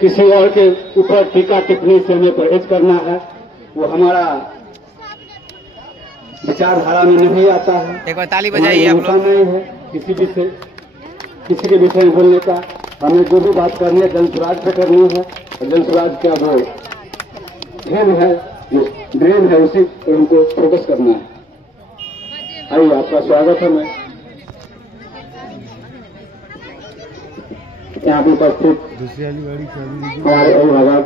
किसी और के ऊपर टीका टिप्पणी से हमें परहेज करना है, वो हमारा विचारधारा में नहीं आता है। एक बार ताली बजाइए आप लोग। नहीं है किसी के विषय में बोलने का। हमें जो भी बात करनी है जनसुराज पे करनी है, और जनसुराज का वो ड्रेन है उसी पर हमको फोकस करना है। आइए, आपका स्वागत है। मैं यहाँ पे उपस्थित हमारे अभिभावक,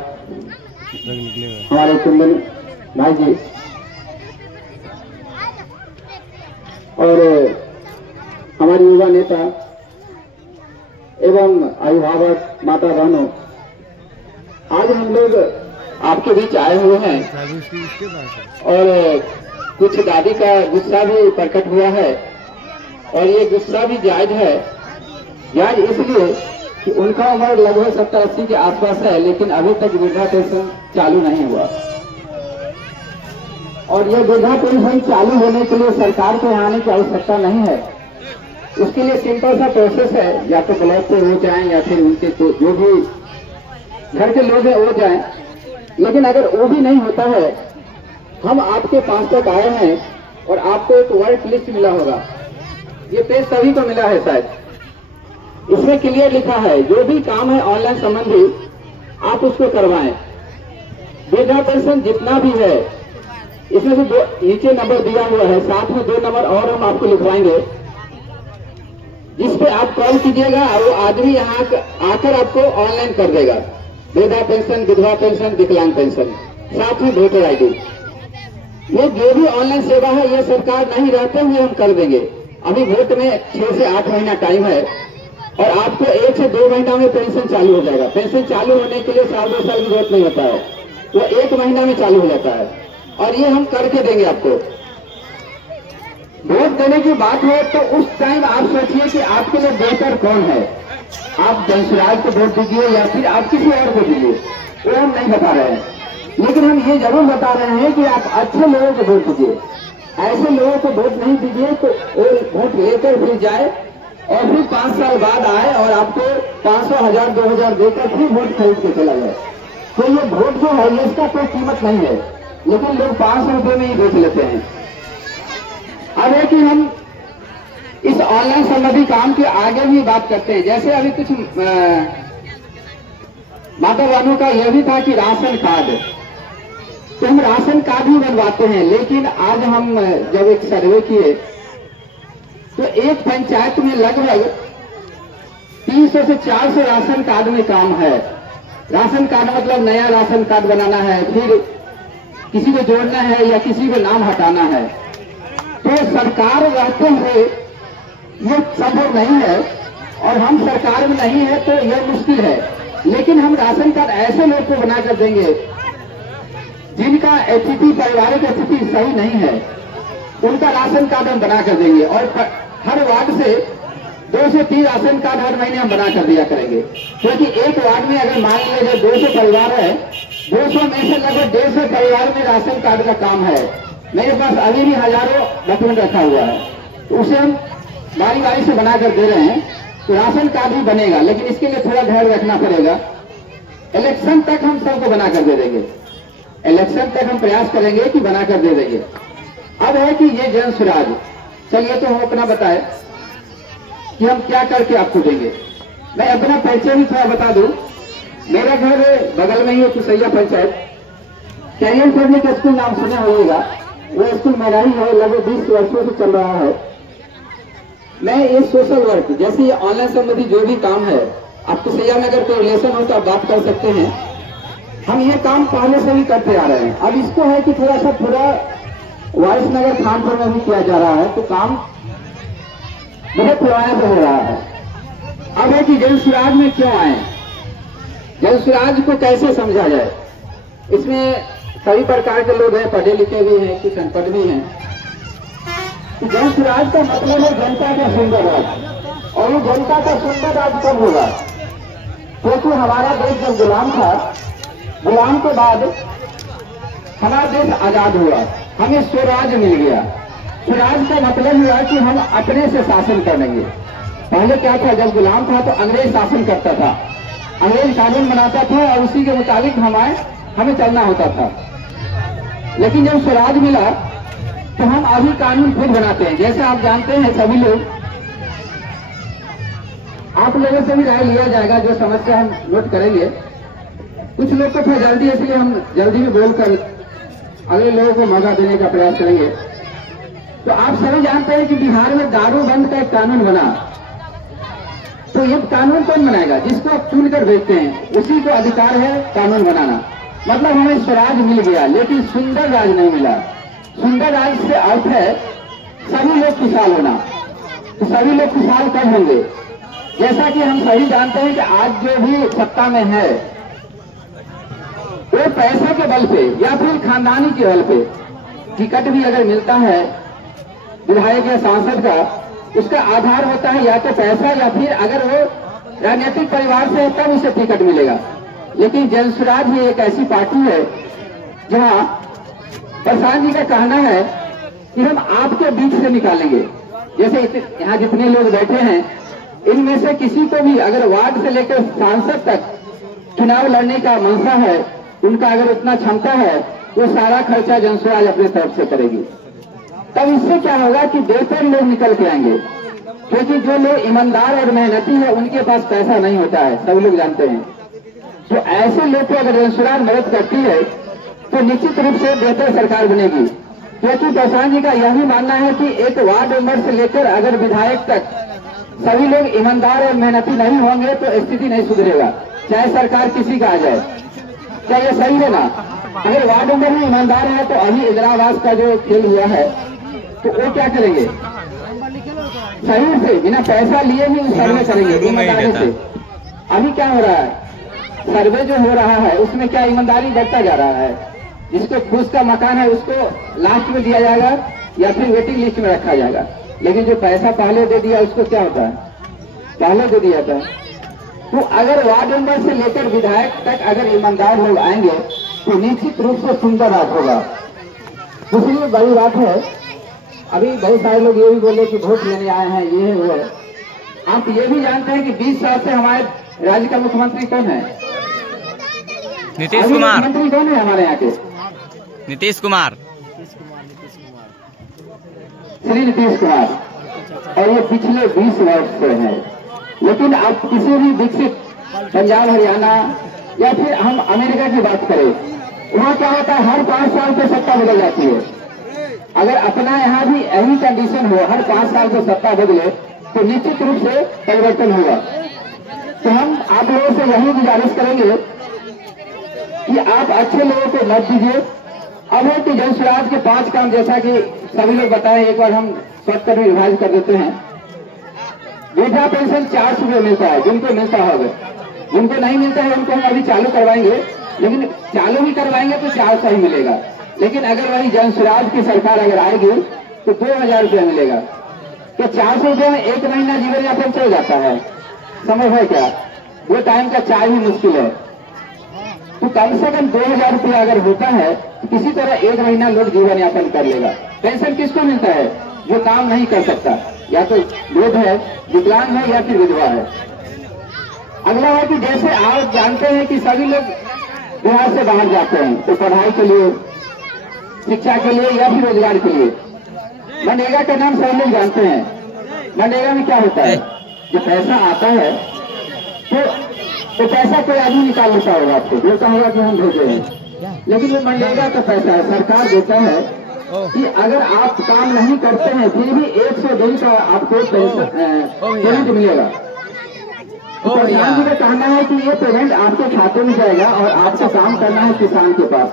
हमारे कुंदन भाई जी और हमारी युवा नेता एवं अभिभावक माता बहनों, आज हम लोग आपके बीच आए हुए हैं और कुछ दादी का गुस्सा भी प्रकट हुआ है, और ये गुस्सा भी जायज है। जायज इसलिए कि उनका उम्र लगभग 70-80 के आसपास है, लेकिन अभी तक वृद्धा पेंशन चालू नहीं हुआ। और यह वृद्धा पेंशन चालू होने के लिए सरकार के यहाँ आने की आवश्यकता नहीं है। उसके लिए सिंपल सा प्रोसेस है, या तो ब्लॉक पे हो जाएं या फिर उनके जो भी घर के लोग हैं वो जाएं। लेकिन अगर वो भी नहीं होता है, हम आपके पास तक आए हैं और आपको एक वर्क लिस्ट मिला होगा। ये पेज सभी को मिला है शायद। इसमें क्लियर लिखा है जो भी काम है ऑनलाइन संबंधी आप उसको करवाएं। वृद्धा पेंशन जितना भी है, इसमें भी नीचे नंबर दिया हुआ है, साथ में 2 नंबर और हम आपको लिखवाएंगे, जिस पे आप कॉल कीजिएगा वो आदमी यहाँ आकर आपको ऑनलाइन कर देगा। वृद्धा पेंशन, विधवा पेंशन, विकलांग पेंशन, साथ में वोटर आईडी। ये जो भी ऑनलाइन सेवा है ये सरकार नहीं रहते हुए हम कर देंगे। अभी वोट में 6 से 8 महीना टाइम है और आपको 1 से 2 महीना में पेंशन चालू हो जाएगा। पेंशन चालू होने के लिए 1-2 साल की जरूरत नहीं होता है, वो 1 महीना में चालू हो जाता है और ये हम करके देंगे आपको। वोट देने की बात हो तो उस टाइम आप सोचिए कि आपके लिए बेहतर कौन है। आप जनसुराज को वोट दीजिए या फिर आप किसी और को दीजिए, वो हम नहीं बता रहे हैं, लेकिन हम ये जरूर बता रहे हैं कि आप अच्छे लोगों को वोट दीजिए। ऐसे लोगों को वोट नहीं दीजिए तो वो वोट लेकर फिर जाए और फिर 5 साल बाद आए और आपको 500, 1000, 2000 देकर फिर वोट खरीद के चला जाए। तो ये वोट जो है इसका कोई कीमत नहीं है, लेकिन लोग 500 रुपये में ही बेच लेते हैं। अब है कि हम इस ऑनलाइन संबंधी काम के आगे भी बात करते हैं। जैसे अभी कुछ माता बहनों का यह भी था कि राशन कार्ड, तो हम राशन कार्ड भी बनवाते हैं। लेकिन आज हम जब एक सर्वे किए तो एक पंचायत में लगभग 300 से 400 राशन कार्ड में काम है। राशन कार्ड मतलब नया राशन कार्ड बनाना है, फिर किसी को जोड़ना है या किसी को नाम हटाना है। तो सरकार रहते हुए ये संभव नहीं है और हम सरकार में नहीं है तो यह मुश्किल है। लेकिन हम राशन कार्ड ऐसे लोग को बनाकर देंगे जिनका स्थिति, पारिवारिक स्थिति सही नहीं है, उनका राशन कार्ड हम बनाकर देंगे। और हर वार्ड से 2 से 3 राशन कार्ड हर महीने हम बनाकर दिया करेंगे, क्योंकि एक वार्ड में अगर मान लीजिए 200 परिवार है, 200 में से लगभग 150 परिवार में राशन कार्ड का काम है। मेरे पास अभी भी हजारों डॉक्यूमेंट रखा हुआ है, तो उसे हम बारी बारी से बनाकर दे रहे हैं। तो राशन कार्ड भी बनेगा, लेकिन इसके लिए थोड़ा ध्यान रखना पड़ेगा। इलेक्शन तक हम सबको बनाकर दे देंगे, इलेक्शन तक हम प्रयास करेंगे कि बनाकर दे देंगे। अब है कि ये जनसुराज, चलिए तो हम अपना बताए कि हम क्या करके आपको देंगे। मैं अपना परिचय भी थोड़ा बता दूं। मेरा घर बगल में ही है, Kusaiya panchayat, career public school नाम सुना होगा। वो स्कूल मेरा ही है, लगभग 20 वर्षों से चल रहा है। मैं ये सोशल वर्क, जैसे ये ऑनलाइन संबंधी जो भी काम है, आपको सैया में अगर कोई रिलेशन हो तो आप बात कर सकते हैं। हम ये काम पहले से ही करते आ रहे हैं। अब इसको है कि थोड़ा सा पूरा वारिस नगर खानपुर में भी किया जा रहा है, तो काम बहुत प्रयास हो रहा है। अब है कि जनसुराज में क्यों आए, जनसुराज को कैसे समझा जाए। इसमें सभी प्रकार के लोग हैं, पढ़े लिखे भी हैं, कुछ अनपढ़ भी हैं। जनसुराज का मतलब है जनता का सुंदर राज, और वो जनता का सुंदर राज कब होगा, क्योंकि हमारा देश जब गुलाम था, गुलाम के बाद हमारा देश आजाद हुआ, हमें स्वराज मिल गया। स्वराज का मतलब हुआ कि हम अपने से शासन करेंगे। पहले क्या था, जब गुलाम था तो अंग्रेज शासन करता था, अंग्रेज कानून बनाता था और उसी के मुताबिक हमें चलना होता था। लेकिन जब स्वराज मिला तो हम अभी कानून खुद बनाते हैं। जैसे आप जानते हैं सभी लोग, आप लोगों से भी राय लिया जाएगा, जो समस्या हम नोट करेंगे। कुछ लोग को थोड़ा जल्दी, इसलिए हम जल्दी में बोलकर अगले लोगों को मौका देने का प्रयास करेंगे। तो आप सभी जानते हैं कि बिहार में दारू बंद का एक कानून बना। तो ये कानून कौन बनाएगा? जिसको आप चुन कर भेजते हैं उसी को अधिकार है कानून बनाना। मतलब हमें स्वराज मिल गया, लेकिन सुंदर राज नहीं मिला। सुंदर राज से अर्थ है सभी लोग खुशहाल होना। तो सभी लोग खुशहाल कब होंगे? जैसा कि हम सभी जानते हैं कि आज जो भी सत्ता में है वो पैसे के बल पे या फिर खानदानी के बल पे टिकट भी अगर मिलता है विधायक या सांसद का, उसका आधार होता है या तो पैसा, या फिर अगर वो राजनीतिक परिवार से है तब उसे टिकट मिलेगा। लेकिन जन स्वराज ही एक ऐसी पार्टी है जहां प्रसाद जी का कहना है कि हम आपके बीच से निकालेंगे। जैसे यहाँ जितने लोग बैठे हैं, इनमें से किसी को भी अगर वार्ड से लेकर सांसद तक चुनाव लड़ने का मनसा है, उनका अगर उतना क्षमता है, वो सारा खर्चा जन स्वराज अपने तरफ से करेगी। तब इससे क्या होगा कि बेहतर लोग निकल के आएंगे, क्योंकि जो लोग ईमानदार और मेहनती है उनके पास पैसा नहीं होता है, सब लोग जानते हैं। तो ऐसे लोग को अगर जन स्वराज मदद करती है तो निश्चित रूप से बेहतर सरकार बनेगी। क्योंकि प्रसाद जी का यही मानना है कि एक वार्ड मेंबर से लेकर अगर विधायक तक सभी लोग ईमानदार और मेहनती नहीं होंगे तो स्थिति नहीं सुधरेगा, चाहे सरकार किसी का आ जाए। क्या ये सही है ना? अगर वार्ड मेंबर में ईमानदार है तो अभी इंदिरा आवास का जो खेल हुआ है तो वो क्या करेंगे? सही से बिना पैसा लिए ही सर्वे करेंगे ईमानदारी से। अभी क्या हो रहा है, सर्वे जो हो रहा है उसमें क्या ईमानदारी बढ़ता जा रहा है। जिसको खुद का मकान है उसको लास्ट में दिया जाएगा या फिर वेटिंग लिस्ट में रखा जाएगा, लेकिन जो पैसा पहले दे दिया उसको क्या होता है? पहले दे दिया था। तो अगर वार्ड मेंबर से लेकर विधायक तक अगर ईमानदार लोग आएंगे तो निश्चित रूप से सुंदर राज होगा। दूसरी बड़ी बात है, अभी बहुत सारे लोग ये भी बोले कि वोट लेने आए हैं, ये है वो है। आप ये भी जानते हैं कि 20 साल से हमारे राज्य का मुख्यमंत्री कौन है? नीतीश कुमार। मुख्यमंत्री कौन है हमारे यहाँ के? नीतीश कुमार, श्री नीतीश कुमार। और ये पिछले 20 वर्ष से है। लेकिन आप किसी भी विकसित पंजाब, हरियाणा या फिर हम अमेरिका की बात करें, वहाँ क्या होता है, हर 5 साल पे सत्ता बदल जाती है। अगर अपना यहाँ भी यही कंडीशन हो, हर 5 साल पे सत्ता बदले तो निश्चित रूप से परिवर्तन होगा। तो हम आप लोगों से यही गुजारिश करेंगे कि आप अच्छे लोगों को मत दीजिए। अब है कि जन स्वराज के 5 काम, जैसा कि सभी लोग बताएं, एक बार हम शॉर्ट कर विभाजित कर देते हैं। वृद्धा पेंशन 400 रुपये मिलता है जिनको मिलता होगा, जिनको नहीं मिलता है उनको हम अभी चालू करवाएंगे, लेकिन चालू भी करवाएंगे तो 400 ही मिलेगा। लेकिन अगर वही जन स्वराज की सरकार अगर आएगी तो 2000 रुपया मिलेगा। तो 400 रुपये में 1 महीना जीवन यापन चल जाता है, समझ है क्या? वो टाइम का चाय ही मुश्किल है। तो कम से कम 2000 रुपया अगर होता है तो किसी तरह 1 महीना लोग जीवन यापन कर लेगा। पेंशन किसको मिलता है? जो काम नहीं कर सकता, या तो वृद्ध है, विकलांग है या फिर विधवा है। अगला है कि जैसे आप जानते हैं कि सभी लोग बिहार से बाहर जाते हैं तो पढ़ाई के लिए, शिक्षा के लिए या फिर रोजगार के लिए। मनरेगा का नाम सब लोग जानते हैं। मनरेगा में क्या होता है, जो पैसा आता है तो पैसा कोई आदमी निकाल लेता होगा, आपको बोलता होगा कि हम भेजे हैं, लेकिन वो मनरेगा का पैसा है, सरकार देता है कि अगर आप काम नहीं करते हैं फिर भी 100 दिन का आपको पेमेंट मिलेगा। तो प्रधान जी का कहना है कि ये पेमेंट आपके खाते में जाएगा और आपको काम करना है किसान के पास।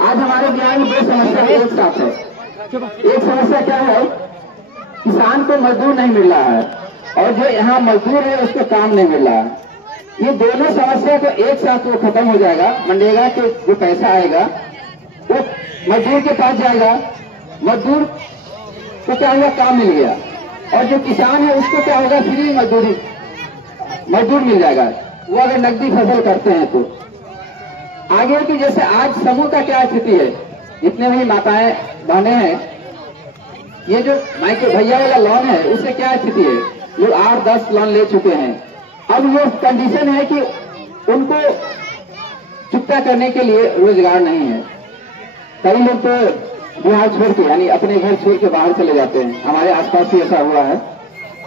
आज हमारे बिहार में 2 समस्या एक साथ है। एक समस्या क्या है, किसान को मजदूर नहीं मिल रहा है, और जो यहाँ मजदूर है उसको काम नहीं मिल रहा है। ये दोनों समस्या को एक साथ वो खत्म हो जाएगा। मनरेगा के जो पैसा आएगा वो मजदूर के पास जाएगा, मजदूर को क्या होगा, काम मिल गया, और जो किसान है उसको क्या होगा, फ्री मजदूर मिल जाएगा, वो अगर नकदी फसल करते हैं तो। आगे की जैसे आज समूह का क्या स्थिति है, जितने भी माताएं बहनें हैं, ये जो माइक्रो भैया वाला लोन है उससे क्या स्थिति है, जो 8-10 लोन ले चुके हैं। अब ये कंडीशन है कि उनको चुकता करने के लिए रोजगार नहीं है। कई लोग तो बिहार छोड़ के यानी अपने घर छोड़ के बाहर चले जाते हैं। हमारे आसपास भी ऐसा हुआ है।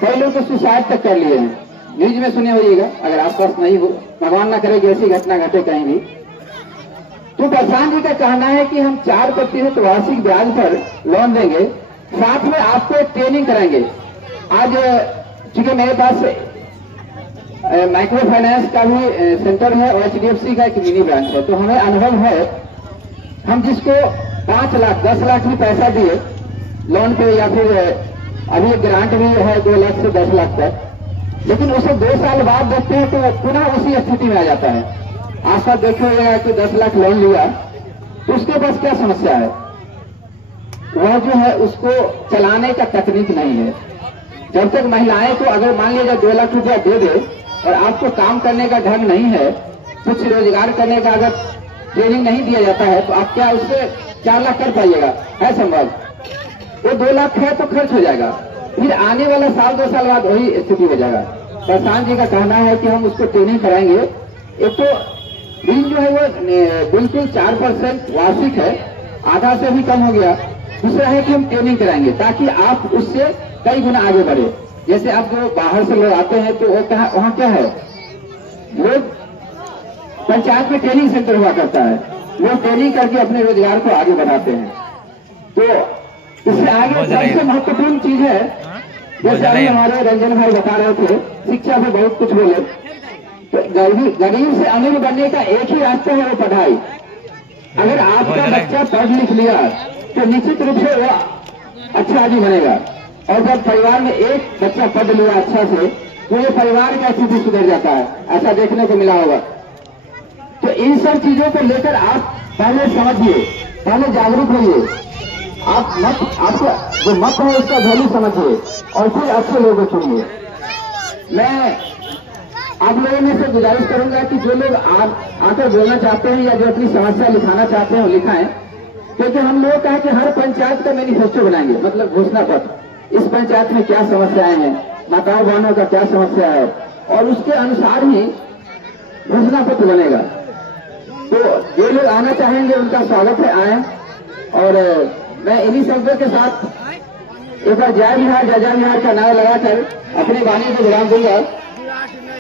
कई लोग तो सुसाइड तक कर लिए हैं। न्यूज में सुने होइएगा, अगर आसपास नहीं हो, भगवान न करे कि ऐसी घटना घटे कहीं भी। तो प्रधान जी का कहना है कि हम 4% वार्षिक ब्याज पर लोन देंगे, साथ में आपको ट्रेनिंग कराएंगे। आज चूंकि मेरे पास माइक्रो फाइनेंस का भी सेंटर है और HDFC का एक मिनी ब्रांच है, तो हमें अनुभव है। हम जिसको 5 लाख 10 लाख भी पैसा दिए लोन पे, या फिर अभी एक ग्रांट भी है 2 लाख से 10 लाख तक, लेकिन उसे 2 साल बाद देखते हैं तो पुनः उसी स्थिति में आ जाता है। आशा देखिएगा कि 10 लाख लोन लिया तो उसके पास क्या समस्या है, वह जो है उसको चलाने का तकनीक नहीं है। जब तक महिलाएं को अगर मान लीजिए 2 लाख रुपया दे दे और आपको काम करने का ढंग नहीं है, कुछ रोजगार करने का अगर ट्रेनिंग नहीं दिया जाता है, तो आप क्या उससे 4 लाख कर पाइएगा? है संभव? वो 2 लाख है तो खर्च हो जाएगा, फिर आने वाला साल 2 साल बाद वही स्थिति हो जाएगा। प्रशांत जी का कहना है कि हम उसको ट्रेनिंग कराएंगे। एक तो ऋण जो है वो बिल्कुल 4% वार्षिक है, आधा से भी कम हो गया। दूसरा है कि हम ट्रेनिंग कराएंगे ताकि आप उससे कई गुना आगे बढ़े। जैसे आप जो बाहर से लोग आते हैं तो वहाँ क्या है, लोग पंचायत में ट्रेनिंग सेंटर हुआ करता है, लोग ट्रेनिंग करके अपने रोजगार को आगे बढ़ाते हैं। तो इससे आगे सबसे महत्वपूर्ण चीज है, जैसे अभी हमारे रंजन भाई बता रहे थे, शिक्षा पे बहुत कुछ बोले। तो गरीब से अमीर बनने का एक ही रास्ता है, वो पढ़ाई। अगर आपका बच्चा पढ़ लिख लिया तो निश्चित रूप से वो अच्छा आदमी बनेगा। और जब परिवार में एक बच्चा पढ़ लिया अच्छा से, तो ये परिवार का स्थिति सुधर जाता है। ऐसा देखने को मिला होगा। तो इन सब चीजों को लेकर आप पहले समझिए, पहले जागरूक होइए। आपको जो मत है उसका वैल्यू समझिए और फिर अच्छे लोगों को चुनिए। मैं आप लोगों में से गुजारिश करूंगा कि जो लोग आकर बोलना चाहते हैं या जो अपनी समस्या लिखाना चाहते हैं वो लिखाएं, क्योंकि हम लोग कहा कि हर पंचायत का मैनिफेस्टो बनाएंगे, मतलब घोषणा पत्र। इस पंचायत में क्या समस्याएं हैं, माताओं बहनों का क्या समस्या है, और उसके अनुसार ही घोषणा पत्र बनेगा। तो जो लोग आना चाहेंगे उनका स्वागत है, आए। और मैं इन्हीं शब्दों के साथ एक बार जय बिहार का नारा लगाकर अपनी वाणी को विराम दूंगा।